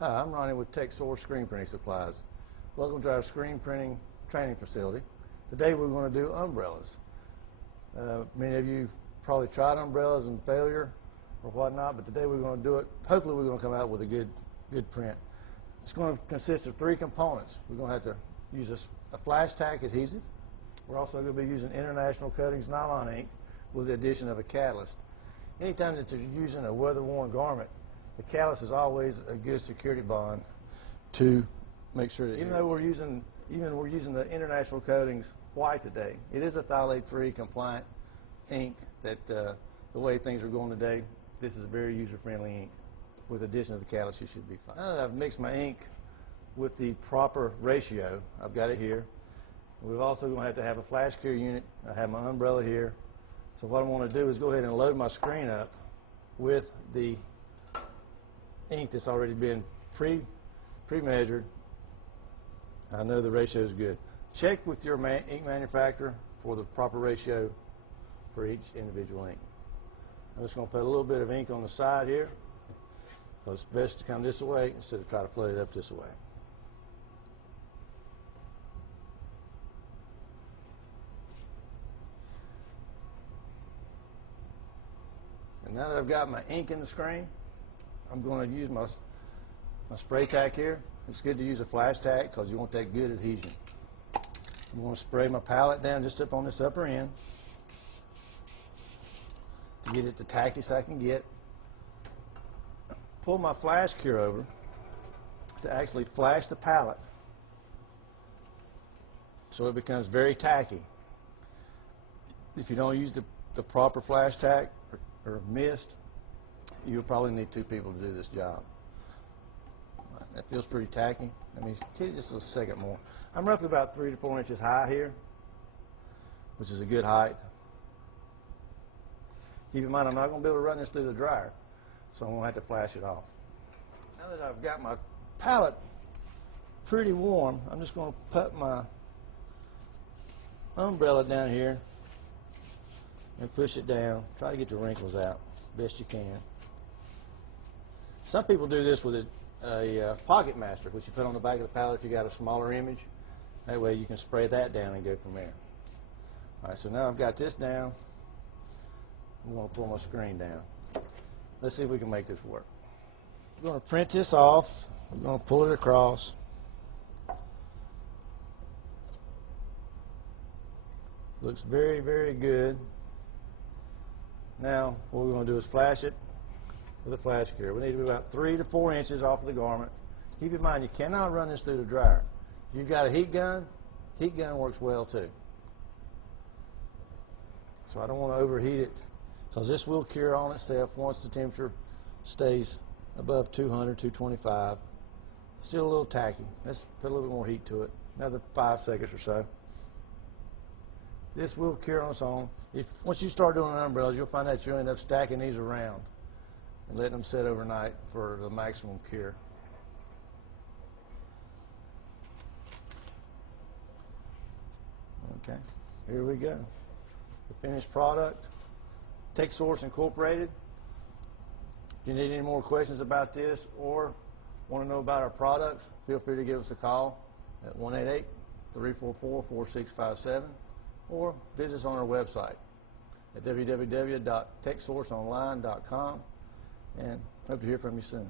Hi, I'm Ronnie with TechSource Screen Printing Supplies. Welcome to our screen printing training facility. Today we're going to do umbrellas. Many of you probably tried umbrellas and failure or whatnot, but today we're going to do it. Hopefully we're going to come out with a good print. It's going to consist of three components. We're going to have to use a flash tack adhesive. We're also going to be using International Coatings nylon ink with the addition of a catalyst. Anytime that you're using a weather-worn garment, the catalyst is always a good security bond to make sure that even though we're using the International Coatings white today, it is a phthalate-free compliant ink that the way things are going today, this is a very user-friendly ink. With the addition of the catalyst, you should be fine. Now that I've mixed my ink with the proper ratio, I've got it here. We're also going to have a flash cure unit. I have my umbrella here. So what I want to do is go ahead and load my screen up with the ink that's already been pre-measured. I know the ratio is good. Check with your ink manufacturer for the proper ratio for each individual ink. I'm just going to put a little bit of ink on the side here, because it's best to come this way instead of try to float it up this way. And now that I've got my ink in the screen, I'm going to use my spray tack here. It's good to use a flash tack because you want that good adhesion. I'm going to spray my palette down just up on this upper end to get it the tackiest I can get. Pull my flash cure over to actually flash the palette so it becomes very tacky. If you don't use the proper flash tack or mist, you'll probably need two people to do this job. That feels pretty tacky. Let me take just a second more. I'm roughly about 3 to 4 inches high here, which is a good height. Keep in mind, I'm not going to be able to run this through the dryer, so I'm going to have to flash it off. Now that I've got my palette pretty warm, I'm just going to put my umbrella down here and push it down. Try to get the wrinkles out best you can. Some people do this with a pocket master, which you put on the back of the palette if you got a smaller image. That way you can spray that down and go from there. All right, so now I've got this down. I'm going to pull my screen down. Let's see if we can make this work. We're going to print this off. We're going to pull it across. Looks very, very good. Now, what we're going to do is flash it with a flash cure. We need to be about 3 to 4 inches off of the garment. Keep in mind, you cannot run this through the dryer. If you've got a heat gun works well too. So I don't want to overheat it, because this will cure on itself once the temperature stays above 200, 225. Still a little tacky. Let's put a little bit more heat to it. Another 5 seconds or so. This will cure on its own. Once you start doing umbrellas, you'll find that you'll end up stacking these around and letting them sit overnight for the maximum cure. Okay, here we go. The finished product, TechSource Incorporated. If you need any more questions about this or want to know about our products, feel free to give us a call at 1-888-344-4657 or visit us on our website at www.techsourceonline.com, and hope to hear from you soon.